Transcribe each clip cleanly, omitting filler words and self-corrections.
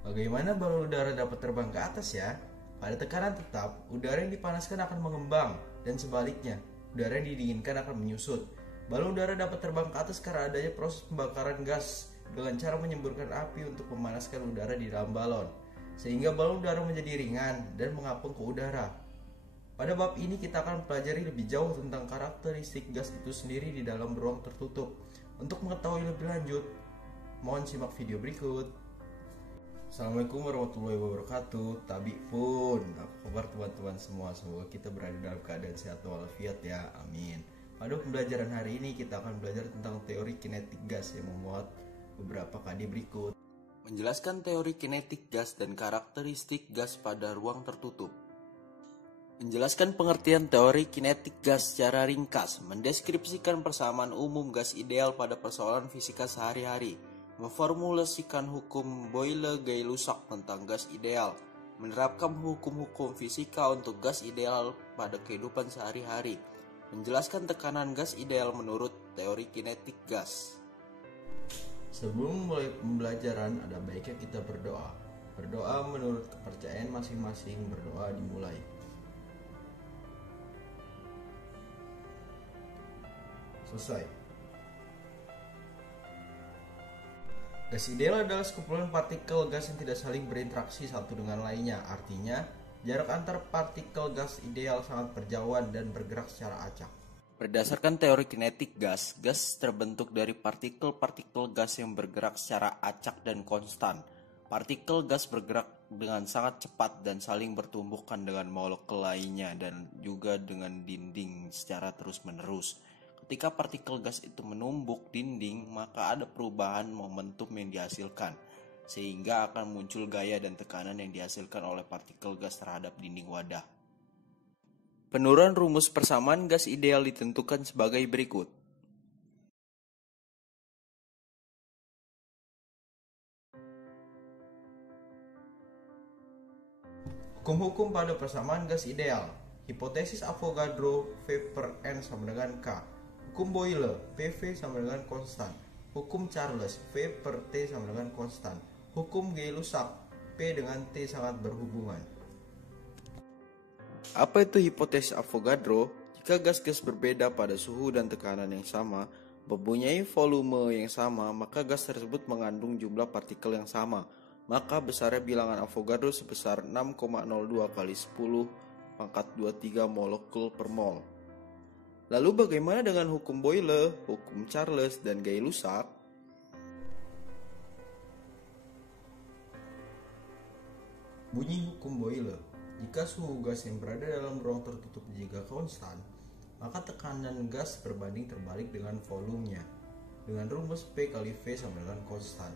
Bagaimana balon udara dapat terbang ke atas ya? Pada tekanan tetap, udara yang dipanaskan akan mengembang, dan sebaliknya, udara yang didinginkan akan menyusut. Balon udara dapat terbang ke atas karena adanya proses pembakaran gas dengan cara menyemburkan api untuk memanaskan udara di dalam balon, sehingga balon udara menjadi ringan dan mengapung ke udara. Pada bab ini kita akan pelajari lebih jauh tentang karakteristik gas itu sendiri di dalam ruang tertutup. Untuk mengetahui lebih lanjut, mohon simak video berikut. Assalamualaikum warahmatullahi wabarakatuh. Tabi pun, apa kabar teman-teman semua? Semoga kita berada dalam keadaan sehat walafiat ya, amin. Pada pembelajaran hari ini kita akan belajar tentang teori kinetik gas yang memuat beberapa KD berikut. Menjelaskan teori kinetik gas dan karakteristik gas pada ruang tertutup. Menjelaskan pengertian teori kinetik gas secara ringkas, mendeskripsikan persamaan umum gas ideal pada persoalan fisika sehari-hari, memformulasikan hukum Boyle-Gay-Lussac tentang gas ideal, menerapkan hukum-hukum fisika untuk gas ideal pada kehidupan sehari-hari, menjelaskan tekanan gas ideal menurut teori kinetik gas. Sebelum mulai pembelajaran, ada baiknya kita berdoa. Berdoa menurut kepercayaan masing-masing, berdoa dimulai. Selesai. Gas ideal adalah sekumpulan partikel gas yang tidak saling berinteraksi satu dengan lainnya. Artinya, jarak antar partikel gas ideal sangat berjauhan dan bergerak secara acak. Berdasarkan teori kinetik gas, gas terbentuk dari partikel-partikel gas yang bergerak secara acak dan konstan. Partikel gas bergerak dengan sangat cepat dan saling bertumbukan dengan molekul lainnya dan juga dengan dinding secara terus-menerus. Ketika partikel gas itu menumbuk dinding, maka ada perubahan momentum yang dihasilkan, sehingga akan muncul gaya dan tekanan yang dihasilkan oleh partikel gas terhadap dinding wadah. Penurunan rumus persamaan gas ideal ditentukan sebagai berikut. Hukum-hukum pada persamaan gas ideal. Hipotesis Avogadro, V per N sama dengan K. Hukum Boyle, PV sama dengan konstan. Hukum Charles, V per T sama dengan konstan. Hukum Gay-Lussac, P dengan T sangat berhubungan. Apa itu hipotesis Avogadro? Jika gas-gas berbeda pada suhu dan tekanan yang sama, mempunyai volume yang sama, maka gas tersebut mengandung jumlah partikel yang sama. Maka besarnya bilangan Avogadro sebesar 6,02 kali 10 pangkat 23 molekul per mol. Lalu bagaimana dengan hukum Boyle, hukum Charles, dan Gay-Lussac? Bunyi hukum Boyle. Jika suhu gas yang berada dalam ruang tertutup dijaga konstan, maka tekanan gas berbanding terbalik dengan volumenya. Dengan rumus P kali V sama dengan konstan.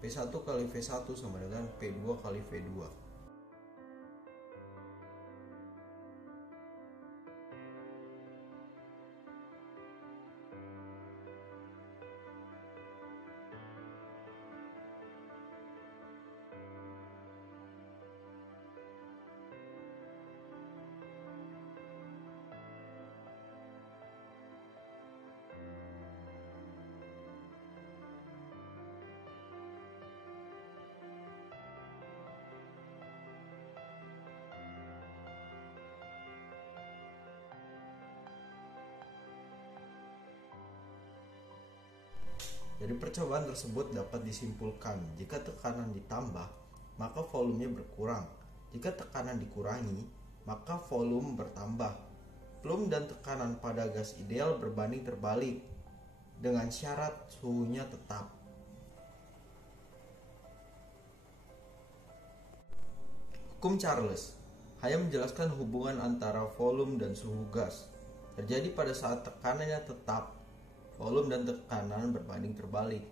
P1 kali V1 sama dengan P2 kali V2. Dari percobaan tersebut dapat disimpulkan jika tekanan ditambah, maka volumenya berkurang. Jika tekanan dikurangi, maka volume bertambah. Volume dan tekanan pada gas ideal berbanding terbalik dengan syarat suhunya tetap. Hukum Charles hanya menjelaskan hubungan antara volume dan suhu gas. Terjadi pada saat tekanannya tetap. Volume dan tekanan berbanding terbalik.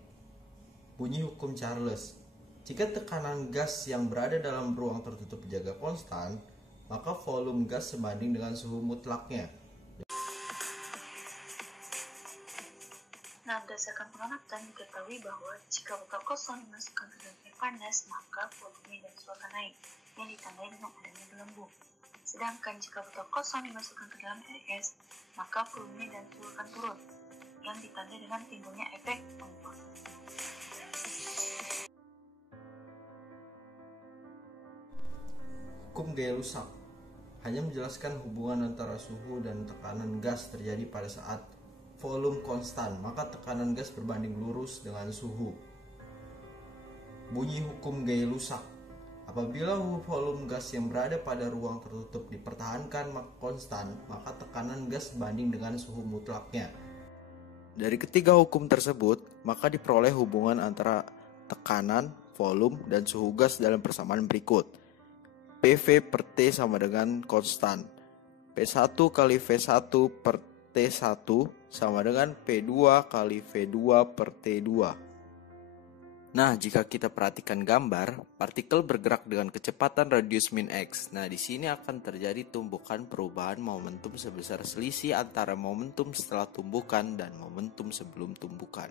Bunyi hukum Charles. Jika tekanan gas yang berada dalam ruang tertutup dijaga konstan, maka volume gas sebanding dengan suhu mutlaknya. Nah, berdasarkan pengamatan diketahui bahwa jika botol kosong dimasukkan ke dalam air panas, maka volume dan suhu akan naik, yang ditandai dengan adanya gelembung. Sedangkan jika botol kosong dimasukkan ke dalam air es, maka volume dan suhu akan turun, yang ditandai dengan timbulnya efek penguap. Hukum Gay-Lussac hanya menjelaskan hubungan antara suhu dan tekanan gas terjadi pada saat volume konstan, maka tekanan gas berbanding lurus dengan suhu. Bunyi hukum Gay-Lussac: apabila volume gas yang berada pada ruang tertutup dipertahankan konstan, maka tekanan gas banding dengan suhu mutlaknya. Dari ketiga hukum tersebut, maka diperoleh hubungan antara tekanan, volume, dan suhu gas dalam persamaan berikut. PV per T sama dengan konstan. P1 kali V1 per T1 sama dengan P2 kali V2 per T2. Nah, jika kita perhatikan gambar, partikel bergerak dengan kecepatan radius min X. Nah, di sini akan terjadi tumbukan perubahan momentum sebesar selisih antara momentum setelah tumbukan dan momentum sebelum tumbukan.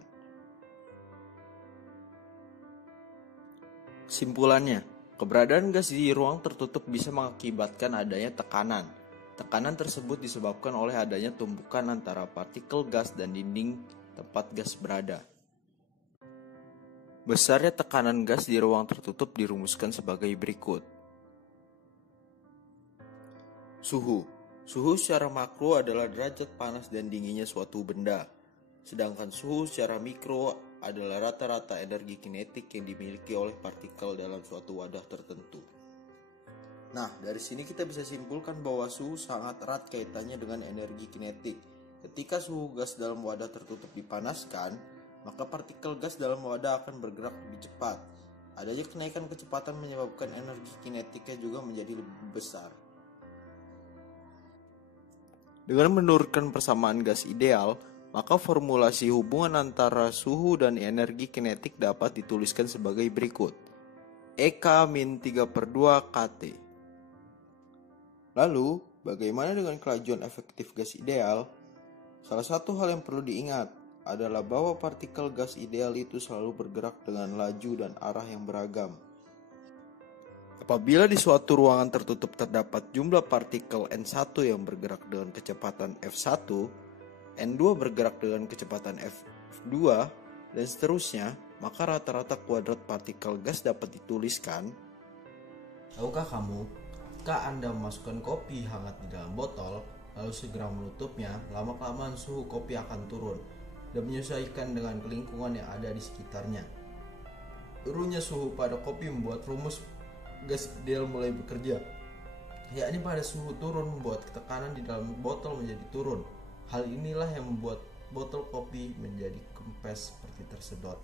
Kesimpulannya, keberadaan gas di ruang tertutup bisa mengakibatkan adanya tekanan. Tekanan tersebut disebabkan oleh adanya tumbukan antara partikel gas dan dinding tempat gas berada. Besarnya tekanan gas di ruang tertutup dirumuskan sebagai berikut. Suhu. Suhu secara makro adalah derajat panas dan dinginnya suatu benda. Sedangkan suhu secara mikro adalah rata-rata energi kinetik yang dimiliki oleh partikel dalam suatu wadah tertentu. Nah, dari sini kita bisa simpulkan bahwa suhu sangat erat kaitannya dengan energi kinetik. Ketika suhu gas dalam wadah tertutup dipanaskan, maka partikel gas dalam wadah akan bergerak lebih cepat. Adanya kenaikan kecepatan menyebabkan energi kinetiknya juga menjadi lebih besar. Dengan menurunkan persamaan gas ideal, maka formulasi hubungan antara suhu dan energi kinetik dapat dituliskan sebagai berikut. EK-3/2 kT. Lalu, bagaimana dengan kelajuan efektif gas ideal? Salah satu hal yang perlu diingat adalah bahwa partikel gas ideal itu selalu bergerak dengan laju dan arah yang beragam. Apabila di suatu ruangan tertutup terdapat jumlah partikel N1 yang bergerak dengan kecepatan F1, N2 bergerak dengan kecepatan F2, dan seterusnya, maka rata-rata kuadrat partikel gas dapat dituliskan. Tahukah kamu, jika Anda memasukkan kopi hangat di dalam botol, lalu segera menutupnya, lama-kelamaan suhu kopi akan turun dan menyesuaikan dengan lingkungan yang ada di sekitarnya. Turunnya suhu pada kopi membuat rumus gas ideal mulai bekerja, yakni pada suhu turun membuat tekanan di dalam botol menjadi turun. Hal inilah yang membuat botol kopi menjadi kempes seperti tersedot.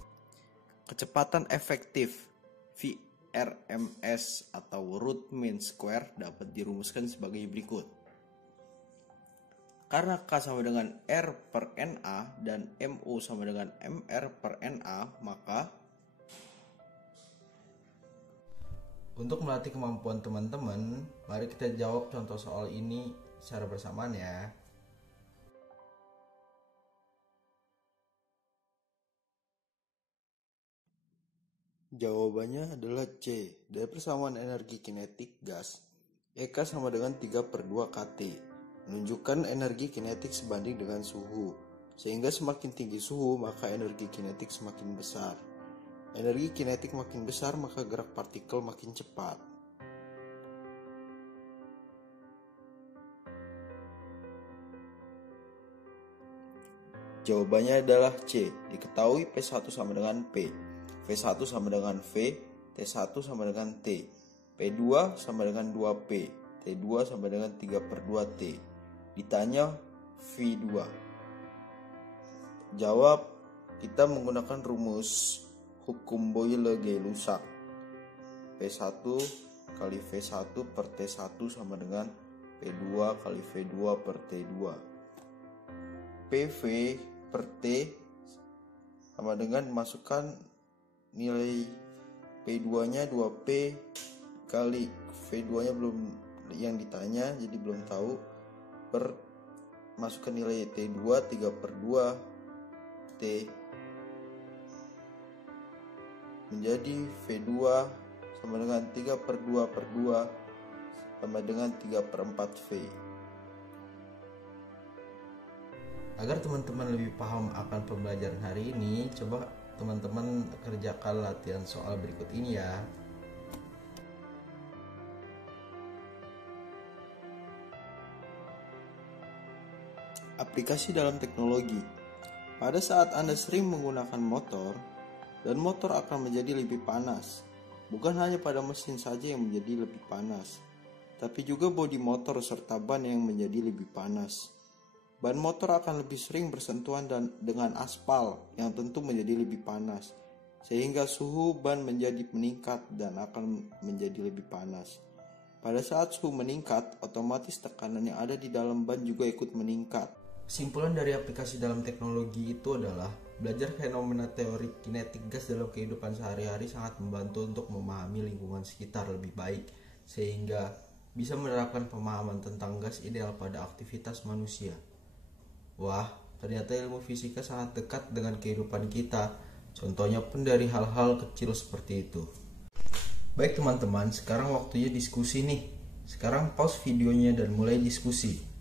Kecepatan efektif VRMS atau root mean square dapat dirumuskan sebagai berikut. Karena K sama dengan R per NA dan MO sama dengan MR per NA, maka untuk melatih kemampuan teman-teman, mari kita jawab contoh soal ini secara bersamaan ya. Jawabannya adalah C. Dari persamaan energi kinetik gas, EK sama dengan 3/2 kT, menunjukkan energi kinetik sebanding dengan suhu. Sehingga semakin tinggi suhu, maka energi kinetik semakin besar. Energi kinetik makin besar, maka gerak partikel makin cepat. Jawabannya adalah C. Diketahui P1 sama dengan P, V1 sama dengan V, T1 sama dengan T, P2 sama dengan 2P, T2 sama dengan 3/2 T. Ditanya V2. Jawab, kita menggunakan rumus hukum Boyle-Gay-Lussac. P1 kali V1 per T1 sama dengan P2 kali V2 per T2. PV per T sama dengan masukkan nilai P2 nya 2P kali V2 nya belum yang ditanya, jadi belum tahu, per masukkan nilai T2 3/2 T menjadi V2 sama dengan 3/2/2 sama dengan 3/4 V. Agar teman-teman lebih paham akan pembelajaran hari ini, coba teman-teman kerjakan latihan soal berikut ini ya. Aplikasi dalam teknologi. Pada saat Anda sering menggunakan motor, dan motor akan menjadi lebih panas. Bukan hanya pada mesin saja yang menjadi lebih panas, tapi juga bodi motor serta ban yang menjadi lebih panas. Ban motor akan lebih sering bersentuhan dengan aspal yang tentu menjadi lebih panas, sehingga suhu ban menjadi meningkat dan akan menjadi lebih panas. Pada saat suhu meningkat, otomatis tekanan yang ada di dalam ban juga ikut meningkat. Kesimpulan dari aplikasi dalam teknologi itu adalah belajar fenomena teori kinetik gas dalam kehidupan sehari-hari sangat membantu untuk memahami lingkungan sekitar lebih baik, sehingga bisa menerapkan pemahaman tentang gas ideal pada aktivitas manusia. Wah, ternyata ilmu fisika sangat dekat dengan kehidupan kita. Contohnya pun dari hal-hal kecil seperti itu. Baik teman-teman, sekarang waktunya diskusi nih. Sekarang pause videonya dan mulai diskusi.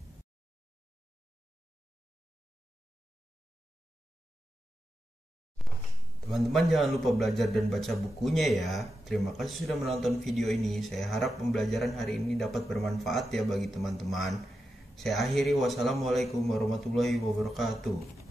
Teman-teman jangan lupa belajar dan baca bukunya ya. Terima kasih sudah menonton video ini. Saya harap pembelajaran hari ini dapat bermanfaat ya bagi teman-teman. Saya akhiri, wassalamualaikum warahmatullahi wabarakatuh.